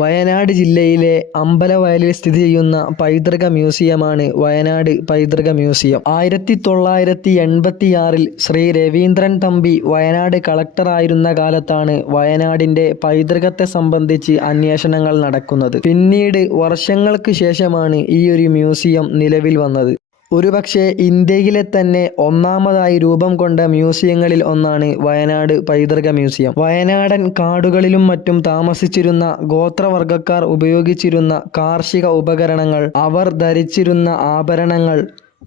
വയനാട് ജില്ലയിലെ അമ്പലവയലിൽ സ്ഥിതി ചെയ്യുന്ന പൈതൃക മ്യൂസിയമാണ് വയനാട് പൈതൃക മ്യൂസിയം. ആയിരത്തി തൊള്ളായിരത്തി എൺപത്തിയാറിൽ ശ്രീ രവീന്ദ്രൻ തമ്പി വയനാട് കളക്ടറായിരുന്ന കാലത്താണ് വയനാടിന്റെ പൈതൃകത്തെ സംബന്ധിച്ച് അന്വേഷണങ്ങൾ നടക്കുന്നത്. പിന്നീട് വർഷങ്ങൾക്ക് ശേഷമാണ് ഈ ഒരു മ്യൂസിയം നിലവിൽ വന്നത്. ഒരുപക്ഷേ ഇന്ത്യയിലെ തന്നെ ഒന്നാമതായി രൂപം കൊണ്ട മ്യൂസിയങ്ങളിൽ ഒന്നാണ് വയനാട് പൈതൃക മ്യൂസിയം. വയനാടൻ കാടുകളിലും മറ്റും താമസിച്ചിരുന്ന ഗോത്രവർഗക്കാർ ഉപയോഗിച്ചിരുന്ന കാർഷിക ഉപകരണങ്ങൾ, അവർ ധരിച്ചിരുന്ന ആഭരണങ്ങൾ,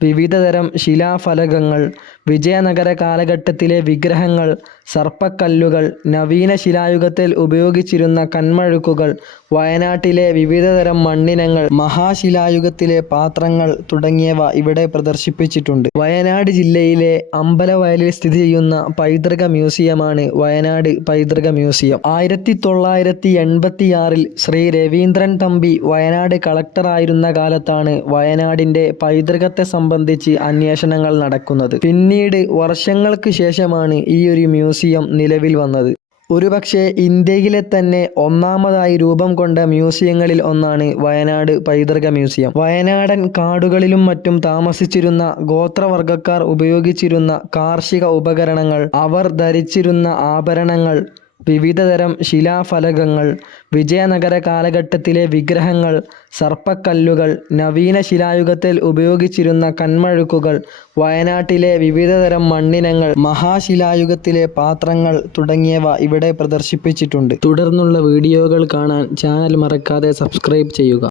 വിവിധതരം ശിലാഫലകങ്ങൾ, വിജയനഗര കാലഘട്ടത്തിലെ വിഗ്രഹങ്ങൾ, സർപ്പക്കല്ലുകൾ, നവീന ശിലായുഗത്തിൽ ഉപയോഗിച്ചിരുന്ന കന്മഴുക്കുകൾ, വയനാട്ടിലെ വിവിധതരം മണ്ണിനങ്ങൾ, മഹാശിലായുഗത്തിലെ പാത്രങ്ങൾ തുടങ്ങിയവ ഇവിടെ പ്രദർശിപ്പിച്ചിട്ടുണ്ട്. വയനാട് ജില്ലയിലെ അമ്പലവയലിൽ സ്ഥിതി ചെയ്യുന്ന പൈതൃക മ്യൂസിയമാണ് വയനാട് പൈതൃക മ്യൂസിയം. ആയിരത്തി തൊള്ളായിരത്തി എൺപത്തിയാറിൽ ശ്രീ രവീന്ദ്രൻ തമ്പി വയനാട് കളക്ടറായിരുന്ന കാലത്താണ് വയനാടിന്റെ പൈതൃകത്തെ സംബന്ധിച്ച് അന്വേഷണങ്ങൾ നടക്കുന്നത്. പിന്നീട് വർഷങ്ങൾക്ക് ശേഷമാണ് ഈ ഒരു മ്യൂസിയം നിലവിൽ വന്നത്. ഒരുപക്ഷേ ഇന്ത്യയിലെ തന്നെ ഒന്നാമതായി രൂപം കൊണ്ട മ്യൂസിയങ്ങളിൽ ഒന്നാണ് വയനാട് പൈതൃക മ്യൂസിയം. വയനാടൻ കാടുകളിലും മറ്റും താമസിച്ചിരുന്ന ഗോത്രവർഗക്കാർ ഉപയോഗിച്ചിരുന്ന കാർഷിക ഉപകരണങ്ങൾ, അവർ ധരിച്ചിരുന്ന ആഭരണങ്ങൾ, വിവിധതരം ശിലാഫലകങ്ങൾ, വിജയനഗര കാലഘട്ടത്തിലെ വിഗ്രഹങ്ങൾ, സർപ്പക്കല്ലുകൾ, നവീന ശിലായുഗത്തിൽ ഉപയോഗിച്ചിരുന്ന കന്മഴുക്കുകൾ, വയനാട്ടിലെ വിവിധതരം മണ്ണിനങ്ങൾ, മഹാശിലായുഗത്തിലെ പാത്രങ്ങൾ തുടങ്ങിയവ ഇവിടെ പ്രദർശിപ്പിച്ചിട്ടുണ്ട്. തുടർന്നുള്ള വീഡിയോകൾ കാണാൻ ചാനൽ മറക്കാതെ സബ്സ്ക്രൈബ് ചെയ്യുക.